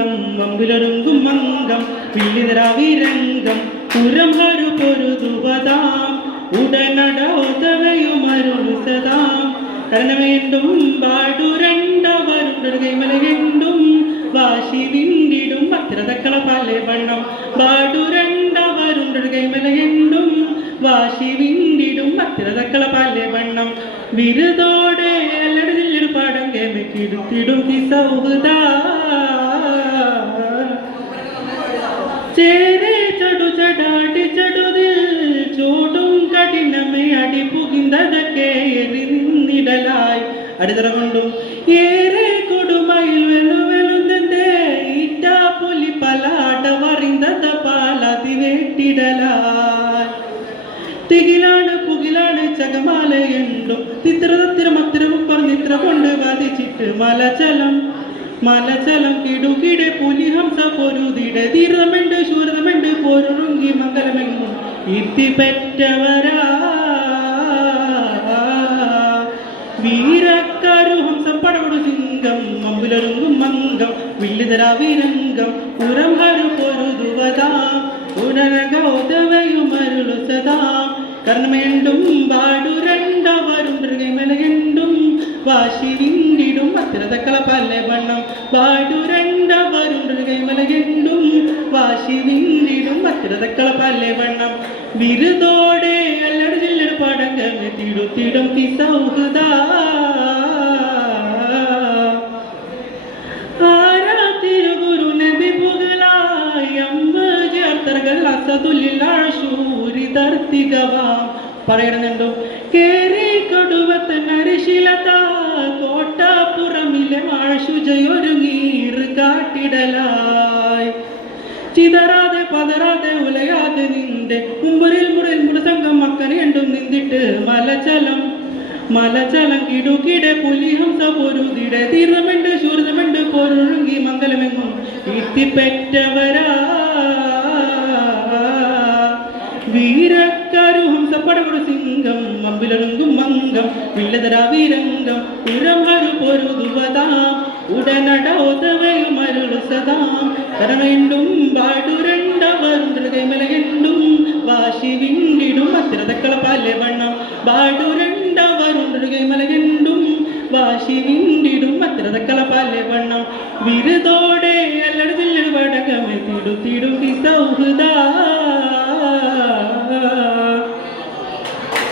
സിംഗം വമ്പിലൊരുങ്കും മംഗം വില്ലിതരാവിരംഗം പുരംഹരു പൊരുതുവതാം ഉടനടോതവയുമരുസതാം കരണമേണ്ടും ബാടുരണ്ടവരുണ്ടൊരുകൈമലയെണ്ടും വാശി വിണ്ടിടും ഭദ്രതക്കള പല വണ്ണം ബാടുരണ്ടവരുണ്ടൊരുകൈമലയെണ്ടും വാശി വിണ്ടിടും ഭദ്രതക്കള പല വണ്ണം വിരുദോടെ അല്ലടിതില്ലൊരു പാടം കേമക്കിടുത്തിടും സൗഹൃദ ചേരെ ചടു ചടാടി ചടുതിൽ ചൂടും കഠിനമേ അടിപ്പുകിന്തതൊക്കെ എറിന്നിടലായി അടിതറ കൊണ്ടും ഏറെ കൊടുമയിൽ വെളുവെളുന്തന്റെ ഈറ്റാപ്പൊലി പലാടവറിന്തത പാലതിവേട്ടിടലായി തികിലാണ് പുകിലാണ് ചകമാലയെണ്ടും തിത്രതത്തിരമത്തിരവും പറഞ്ഞിത്ര കൊണ്ട് വാദിച്ചിട്ട് മലചലം കിടുകിടെ പുലിഹംസ പൊരുതിടെ ധീരതമെണ്ട് ശൂരതമെണ്ട് പൊരുങ്ങി മംഗലമെങ്ങും ഇത്തിപ്പെറ്റവരാ വീരക്കാരു ഹംസം പടപടു സിംഗം മമ്പിലൊരുങ്ങും മംഗം വില്ലിതരാവിരംഗം പുരംഹരു പൊരുതുവതാം ഉടനകൗതവയുമരുളു സദാം കർണമേണ്ടും ബാടുരണ്ടവരുണ്ടൃകമലയെണ്ടും വാശി വിണ്ടിടും ഭദ്രതക്കള പല വണ്ണം ബാടുരണ്ടവരുണ്ടൃകമലയെണ്ടും വാശി വിണ്ടിടും ഭദ്രതക്കള പല വണ്ണം വിരുദോടെ അല്ലട ജില്ലട പാടങ്ങൾ തിടുത്തിടും സൗഹൃദ ആരാ തിരുഗുരു നബി പുകളായി അമ്മ ചേർത്തറകൾ അസതുല്ലിലാശൂരിതർത്തികവാം പറയുന്നുണ്ടോ കേറി കൊടുവത്ത നരിശിലത കോട്ടാപ്പുറമിലെ മാഷുജയൊരുങ്ങീറ് കാട്ടിടലായി ചിതറാതെ പതറാതെ ഉലയാതെ നിന്റെ മുമ്പരിൽ മുടസംഗം മക്കനെണ്ടും നിന്നിട്ട് മലചലം കിടുകിടെ പുലിഹംസ പൊരുതിടെ തീർന്നമെണ്ട് ശൂർന്നമെണ്ട് പൊരുങ്ങി മംഗലമെങ്ങും ഇത്തിപ്പെറ്റവരാ വീരക്കാരു ഹംസപ്പടപടു സിംഗം മമ്പിലൊരുങ്കും മംഗം വില്ലതരാവിരംഗം പുരംഹരു പൊരുതുവതാം ഉടനടോതവയുമരുളു സദാം കരണമെണ്ടും ബാടുരണ്ടവരുണ്ടൃകമലയെണ്ടും വാശി വിണ്ടിടും ഭദ്രതക്കള പല വണ്ണം ബാടുരണ്ടവരുണ്ടൃകമലയെണ്ടും വാശി വിണ്ടിടും ഭദ്രതക്കള പല വണ്ണം വിരുദോടെ അല്ലട ജില്ലട വടകമെ തിടുത്തിടും സൗഹൃദ